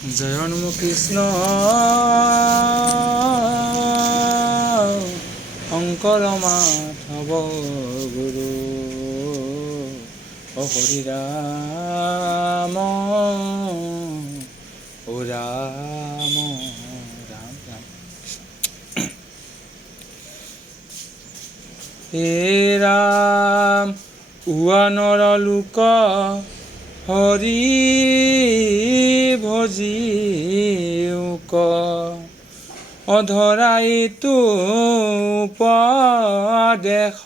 জয় নম কৃষ্ণ শংকৰ মাধৱ গুৰু হৰি ৰাম ৰাম ৰাম ৰাম। হে ৰাম উৱানৰ লোক হৰি ভজিউক অধৰাইতো উপদেশ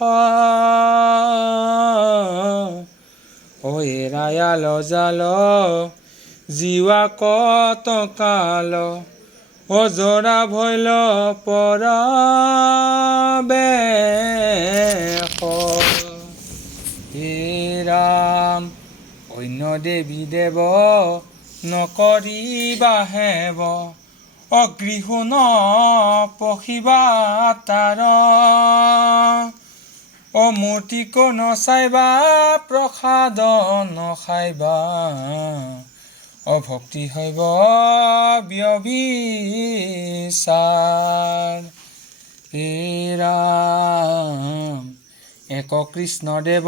এৰায়াল জাল জীৱা কতকাল অজৰা ভৈল পৰবেশ। হে ৰাম অন্য দেৱী দেৱ নকৰিবা হেব অগৃহণ পশিবা তাৰ অমূৰ্তিক নচাইবা প্ৰসাদ নখাইবা অভক্তি হৈব ব্যভিচাৰ। হে ৰাম এক কৃষ্ণ দেৱ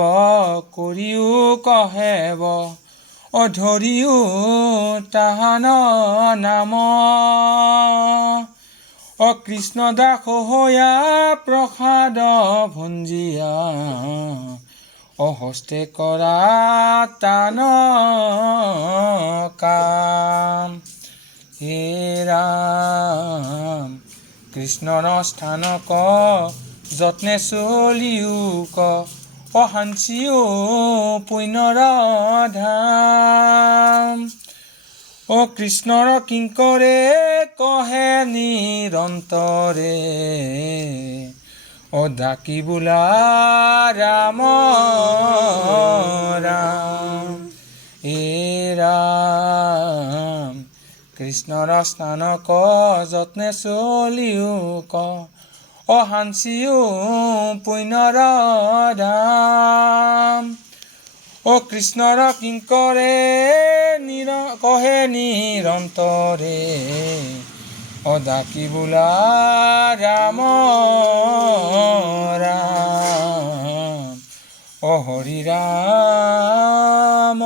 কৰিও কহেব অধৰিও তাহান নাম কৃষ্ণ দাস হৈয়া প্ৰসাদ ভঞ্জিয়া হস্তে কৰা তান কাম। হে ৰাম কৃষ্ণৰ স্থানক যত্নে চলিউক সাঞ্চিও পুণ্যৰ ধাম কৃষ্ণৰ কিংকৰে কহে নিৰন্তৰে ডাকি বোলা ৰাম ৰাম। হে ৰাম কৃষ্ণৰ স্থানক যত্নে চলিউক সাঞ্চিও পুণ্যৰ ধাম কৃষ্ণৰ কিংকৰে কহে নিৰন্তৰে ডাকি বোলা ৰাম ৰাম হৰি ৰাম